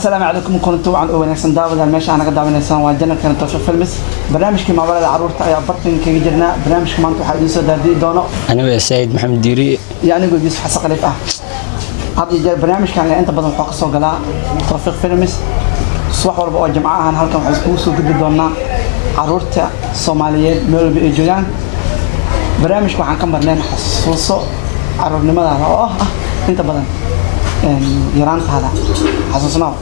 السلام عليكم كنتوا عن ونحسن داود المشي أنا قدام الإنسان وجدنا كانت توصل فيلمس برنامج كي مع ولد عروضة يا بطن كي جرنا برنامج كمان تحدث دردي دونا أنا سيد محمد ديري يعني يقول يوسف حسق لي هذا برنامج كان أنت بدل حق صو قلا توفيق فيلمس صباح وربع الجمعة هن هالكم حسبوس وقد دونا عروضة صومالية ميل بيجولان برنامج وعن كم برنامج حسوسه عروض لماذا أنت بدل يران هذا حسوسنا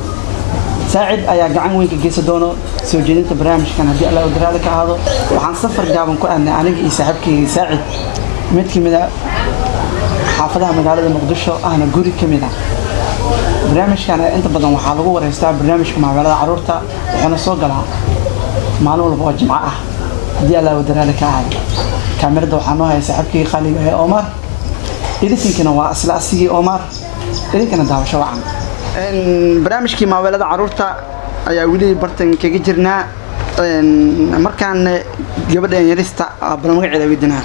ساعد أيا قاعد وين كجيس دونه سوجيني برنامج كان هدي الله ودرا لك هذا وعن سفر جابن كل أنا يساعدك ساعد متك من حافظها مقالة مقدشة أنا جوري كمينا برنامج كان أنت بدنا وحاله ورئيستا برنامج مع ولد عرورته وحنا صوق لها ما نقول بوجه جماعة هدي الله ودرا لك هذا كاميرا دوحانوها يساعدك خالي هي عمر إذا كنا وأصل أسيء عمر إذا كنا دعوة شو عم برنامجكii maalada caruurta ayaa wili bartan kaga jirnaa markaan gabadha yarista barnaamijka ciidamada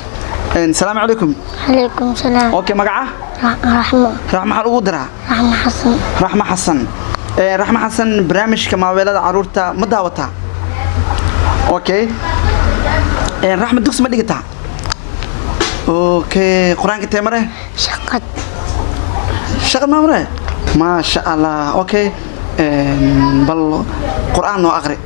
السلام عليكم. عليكم السلام. اوكي مقعه؟ رحمة ugu dara. رحمة حسن. رحمة حسن برنامجka maalada caruurta ma daawata. اوكي. رحمة dugsi ma dhigata. اوكي quraanka teemare? shaqad ma mare? ما شاء الله اوكي بل قرآن واقرأ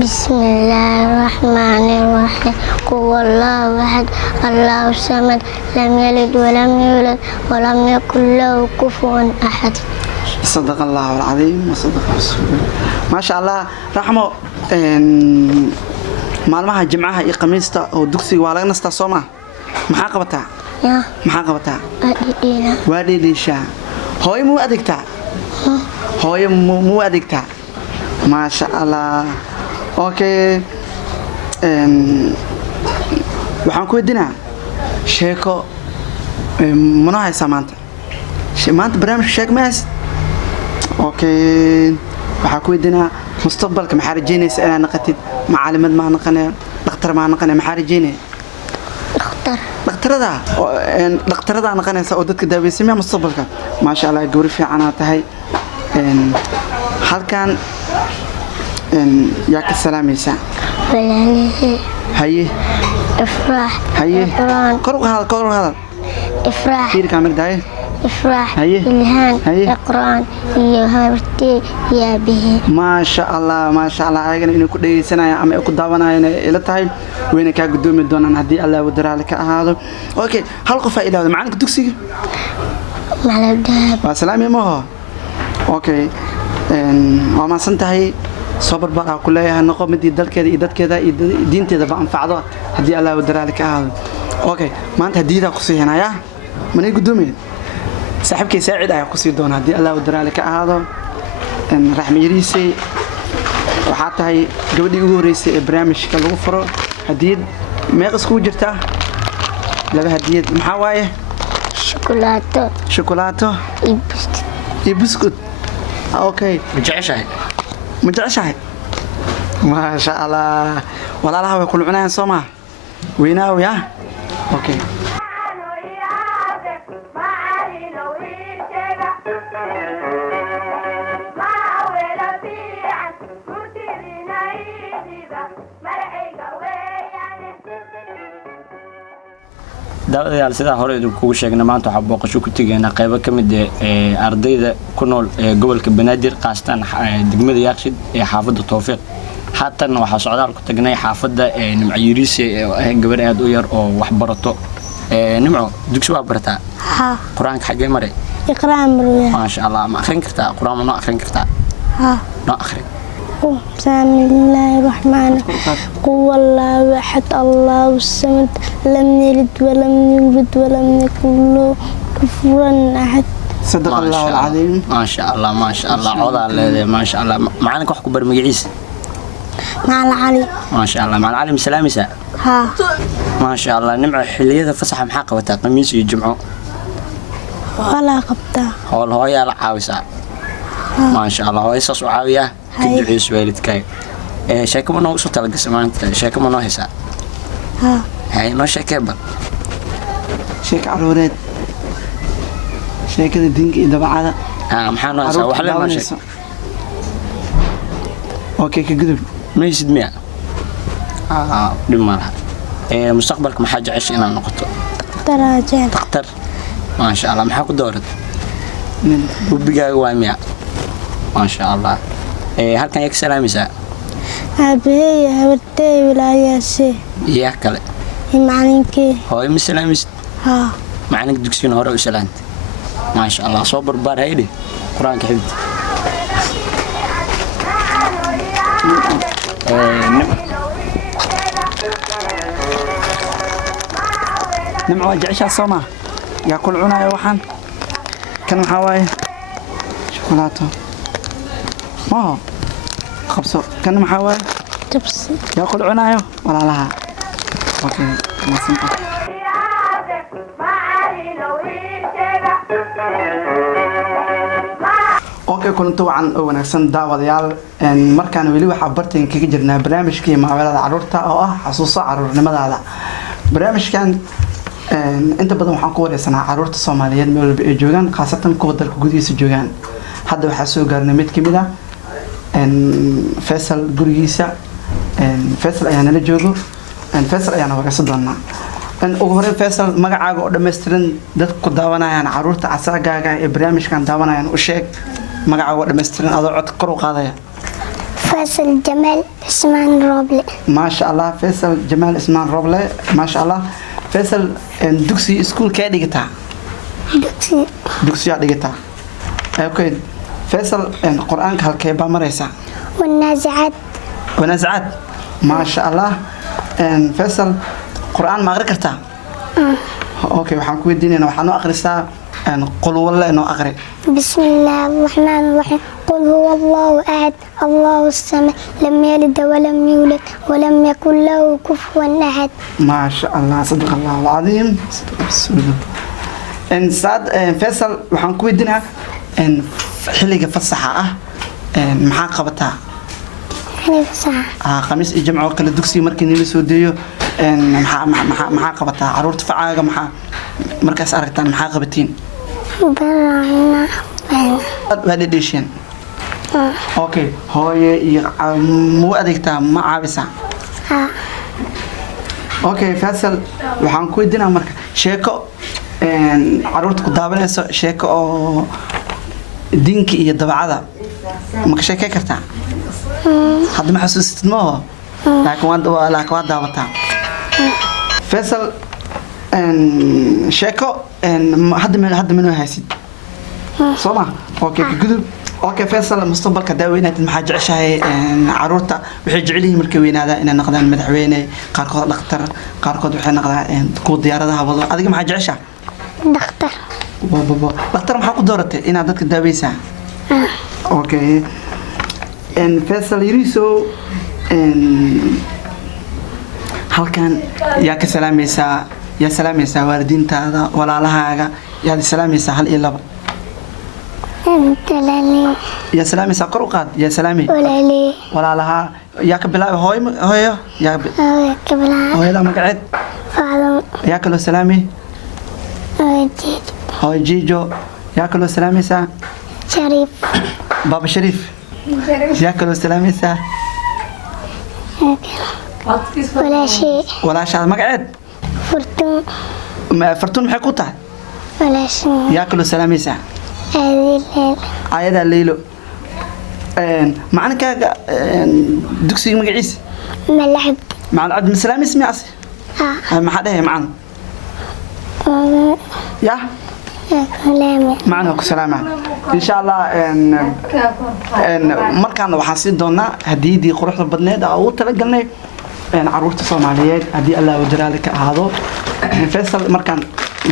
بسم الله الرحمن الرحيم قل الله احد الله الصمد لم يلد ولم يولد ولم يكن له كفوا احد صدق الله العظيم وصدق رسوله ما شاء الله رحمه maalmaha jimcaha iyo khamiista oo dugsiga waa laga nastaa Sooma maxaa qabataa maxaa qabataa waa dhidhiishaa هاي مو أديكتا هاي مو أديكتا ما شاء الله أوكي وحن كودنا شيكو مناهي سامانت مانت برامج شيك ماس أوكي وحن كودنا مستقبلك محارجيني سأنا نقتد معلمات ما نقنا دكتور ما نقنا محارجيني دكتورada aan qanaysa oo dadka daaweysay mustaqbalka ma sha Allah guri fiican aad tahay halkan yaa ka salaamaysa walaalihi haye ifraax haye kor u hada ifraax fiirka magdaay ifraax ilhaan iqraan iyo habartii yaabihi ma sha Allah ayagana inay ku dhageysanayaan ama ay ku daawanayaan ila tahay wayna ka gudoomi doonaan hadii Allah wadara laka ahaado okay hal qof ay ilaawday macalinka dugsiga malabdahab waa salaam imaha okay waa ma santahay soo barbaar ku leeyahay noqo midii dalkeeda iyo dadkeeda iyo diinteeda ba anfacdo hadii Allah wadara laka ahaado okay maanta hadiida ku siihanaya manay gudoomi صاحبك ساعد أيه قصي دون هدي الله ودرا لك هذا إن رح ميريسي وحتى هي قبل يوريسي برامج كالوفر هديد ما يقصكو جرته لا هديد محاوية شوكولاتة يبسكوت أوكي مجعشة ما شاء الله ولا لا هو يقول عناه صوما ويناو يا أوكي daawadayaal sida hore kugu sheegnay maanta waxa booqasho ku tageena qaybo kamid ah ardayda ku nool gobolka Banaadir qaasatan degmada Yaaqshid ee xaafadda Tawfiiq haatan waxa socdaal ku tagnay xaafadda Nimcayiriise ee gabar aad u yar oo wax barato nimco dugsi waa bartaa ها quraanka xagee maray إقرام مروية ma sha Allah ma akhrin kartaa quraan ma akhrin kartaa ها ma akhrin بسم الله الرحمن الرحيم قل الله أحد الله الصمد لم يلد ولم يولد ولم يكن له كفوا أحد صدق الله العظيم ما شاء الله ما شاء الله عوض على ما شاء الله معانك wax ku bar magaciisa مع العلي ما شاء الله مع العالم سلاميسا ها ما شاء الله نمع xilliyada fasaxa maxaa qabataa qamiis iyo jimco ولا قبطة howl hooyaa la caawisaa ما شاء الله hooyo saas u caawiyaa ka duceys waalidkaaga sheeko ma noo soo talagasay maanta sheeko ma noo haysaa ها hay noo sheekee bal sheeko caruureed sheekada diinka iyo dabacada maxaa noo haysaa wax le noo sheeg okay ka gudub maysid miya dhib ma laha mustaqbalka maxaa jeceshay inaad noqoto دراجات dhakhtar ما شاء الله maxaa ku dooratay hubigaaga waa miya ما شاء الله halkan yaa ka salaamaysaa أبي هبتي ولا ياسي yaa kale معلنكي hooyo ma salaamaysid ها macalinka dugsigan hore u salaantay ما شاء الله soo barbaar haydi quraanka xifdi nimco jeceshaa soo maa yaa kul cunaayo waxaan kan waxaa waaye shukulaato maho qabso kan maxaa waaye تبسي yaa kul cunaayo walaalaha okay maasanta okay kulanto wacan oo wanaagsan daawadayaal markaan weli waxaa bartan kaga jirnaa barnaamijkii maaweelada caruurta oo ah xasuuso caruurnimadaada barnaamijkan inta badan waxaan ku wareysanaa caruurta Soomaaliyeed meel walba ay joogaan khaasatan kuwa dalka gudihiisa joogaan hadda waxaa soo gaarnay mid kamid ah Faisal gurigiisa Faisal ayaa nala joogo Faisal ayaana wareysan doonaa ugu horreyn Faisal magacaaga oo dhameystiran dadku ku daawanayaan caruurta asagaaga ee barnaamijkan daawanayaan u sheeg magacaaga oo dhameystiran adoo cod kor u qaadaya فيصل جمال عثمان روبلي ما شاء الله فيصل جمال عثمان روبلي ما شاء الله فيصل دكسي سكول كي دغتا دكسي دغتا اوكي فيصل القران هلكي با مريسا والنازعات ما شاء الله فيصل قران ما اقرا كرتا اوكي waxaan ku weydiinayna waxaan u akhrisaa qul wallah inoo aqri بسم الله الرحمن الرحيم قل هو الله أحد الله الصمد لم يلد ولم يولد ولم يكن له كفوا أحد ما شاء الله صدق الله العظيم صدق رسول الله سعد فيصل waxaan ku weydiinaa xilliga fasaxa maxaa qabataa xilliga fasaxa khamiis iyo jimco kala dugsiga markii nila soo deeyo maxaa qabataa caruurta facaaga maxaa markaas aragtaan maxaa qabatiin barana waa dhedheesheen okay hooye iyo muu adeegtaa ma caabisaa okay Faisal waxaan ku weydiinaa marka sheeko caruurta ku daawanayso sheeko oo diinka iyo dabacada ma ka sheekay kartaa hadda ma xasuusitid ma oo laakiin waa daawataa Faisal sheeko hadda manoo haysid soma okay gudub okay Faisal mustaqbalka daaweynayad maxaa jeceshahay caruurta waxay jecel yihiin markay weynaadaan inay noqdaan madaxweyne qaarkood dhakhtar qaarkood waxay noqdaan kuwa diyaaradaha wado adiga maxaa jeceshahay dhakhtar maxaa ku dooratay inaad dadka daaweysaa okay Faisal yiriso halkan yaa ka salaamaysaa waalidiintaada walaalahaaga yaa salaamaysaa hal iyo laba yaa salaamaysaa kor u qaad yaa salaamay walaalaha yaa ka bilaabay hooyo yaa ka bilaabay hooyada magaceed yaa kaloo salaamay hooyo jiijo yaa kaloo salaamaysaa shariif baba shariif yaa kaloo salaamaysaa walaashaada magaceed fartuun maxay ku tahay yaa kaloo salaamaysaa ayadaa leylo macalinkaaga dugsiga magaciisa macalin cabdi salaamis miyaas maxaa dhahay macalin يا سلامة معنا سلامة إن شاء الله مركان waxaan sii doonaa hadiidii quruxda badneed oo u talagalnay caruurta Soomaaliyeed hadii Allah uu jiraale ka ahaado Faisal markaan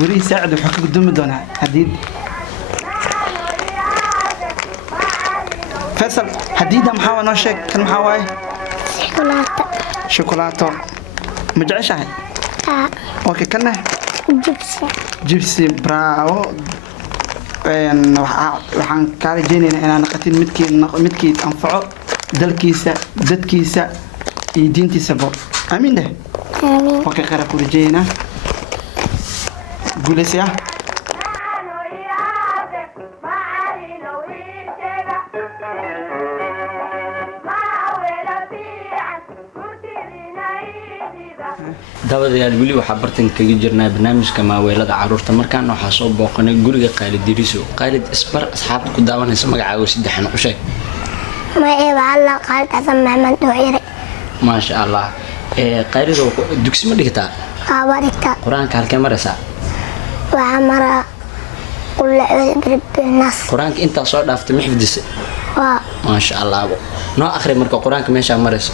wari saacid wuxuu ka gudumi doonaa hadiid Faisal hadiida maxaa noo sheeg kan maxaa waaye شوكولاتة ما جعشها اوكي كنا جبسي براو waxaan ka rajeynaynaa inaan naqatin midkii anfaco dalkiisa dadkiisa iyo diintiisaba amiin dheh آمين okay qara ku rajeynaa guulaysiya daawadayaal weli waxaa bartan kaga jirnaa barnaamijka maaweelada caruurta markaan waxaa soo booqanay guriga Qaalid Diriso Qaalid isbar asxaabta ku daawanaysa magacaaga saddexan u sheeg ما إيه الله قال حسن محمد دوحيري ما sha Allah Qaalid dugsi ma dhigtaa أباركتا quraanka halkee maraysaa وعمر قل أعوذ برب الناس quraanka inta soo dhaaftay ma xifdisay ma sha Allah noo akhri marka quraanka meesha marayso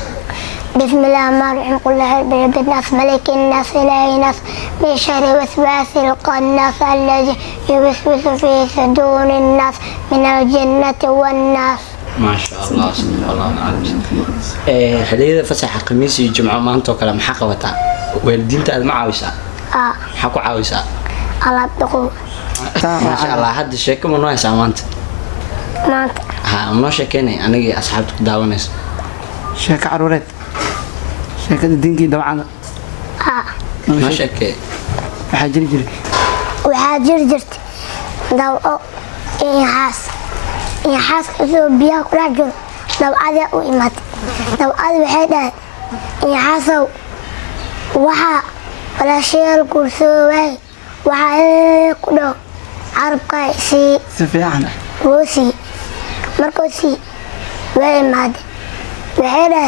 بسم الله الرحمن الرحيم قل أعوذ برب الناس ملك الناس إله الناس من شر وسواس الخناس الذي يوسوس في صدور الناس من الجنة والناس ما شاء الله سبحان الله العظيم حليده فسح خميس جمعه ما انتو كلام حقوتا والدينتا ما عاويسا حكو عاويسا الله تقول ما شاء الله هذا الشيء كم نوع سامانت ما ها ما شكيني انا اصحابك داونس sheeka caruureed sheekada diinkii dabcan ما شكي waxaa jiri jiray وحاجر جرت دو إنحاس إذا بيها كل جر دو عذا وإمات دو عذا بحيدا إنحاسو وحا ولا شيء الكرسي وحا كله عرب قايسي si fiican روسي مركوسي وإمات بحيدا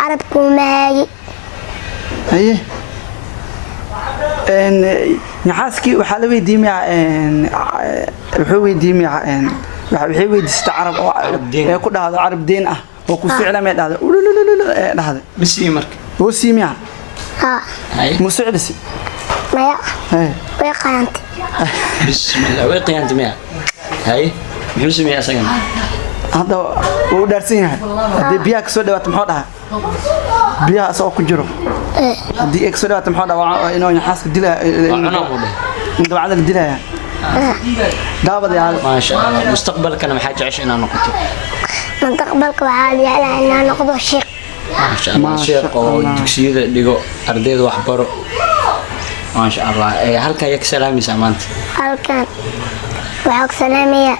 عرب كوماي haye نحاسكي waxaa la weydiimayaa wuxuu weydiimayaa waxay weydiistay carab oo ee ku dhahdo carab deen ah oo ku ficlamay dhahdo ee dhahdo بس marka oo siimiya ها هاي musucdisi مايا hey ويقانت بسم الله ويقي انت ميا هاي محو سمي اسغن hadda uu dhaarsan yahay hadii biyaha ka soo dhawaato muxuu dhahaa biyaha asoo ku jiro hadii ay ka soo dhawaato muxuu dhahaa inuu naxaaska dilaa inta wacda dilaya daabad yaa ما شاء الله مستقبلك انا ما حاجه عيش انا نقطه مستقبلك وعالي على أن نقضي الشيخ ما شاء الله شيخ oo dugsiyada dhigo ardayda wax baro ما شاء الله halka yak salaamaysa maanta halkan waxaa salaamaya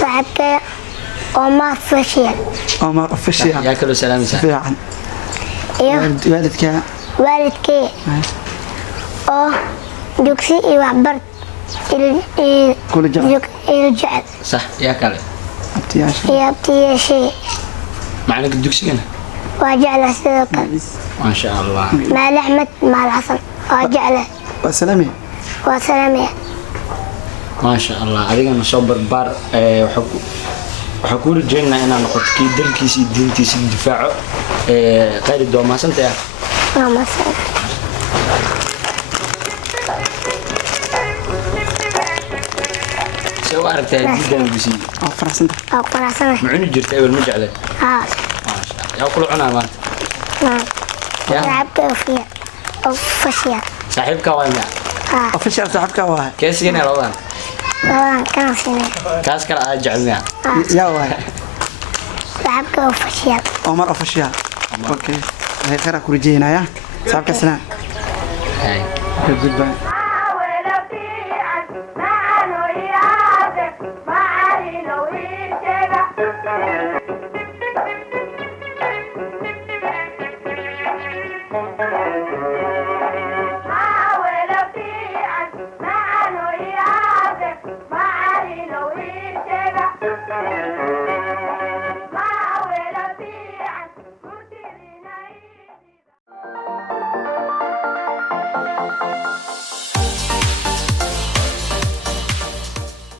saaxiibkay Omar Fashiyan Omar Fashiyan yaa kala salaamaysa fiican iyo waalidka waalidkay oo dugsi iyo waxbar kula jecel صح يا kale abtiyaasha iyo abtiyaashay macna dugsigana waa jecel sidoo kale ما شاء الله maal Axmed maal Xasan waa jecel wasalaami waa salaamaya ما شاء الله adigana soo barbar waxa ku rajeynaa inaan noqoto kii dalkiisa iyo diintiisa difaaco Qaalid waa maasantay waa masan soo aragtay diidan gusi oo faraxsan waa quraasana macnu jirtay wal ma jeclay ها ما شاء الله yaa kula cunaa maanta saaxiibkay Ofiya oo Fashiyan saaxiibka waa ma official saxabka waa keesina labadan waan kana sinay kaas kala aad jeclaa yaa waa saaxiibkay oo Fashiyan Omar Fashiyan okay hay khara ku rajeynaya saabka sanaa hay goodbye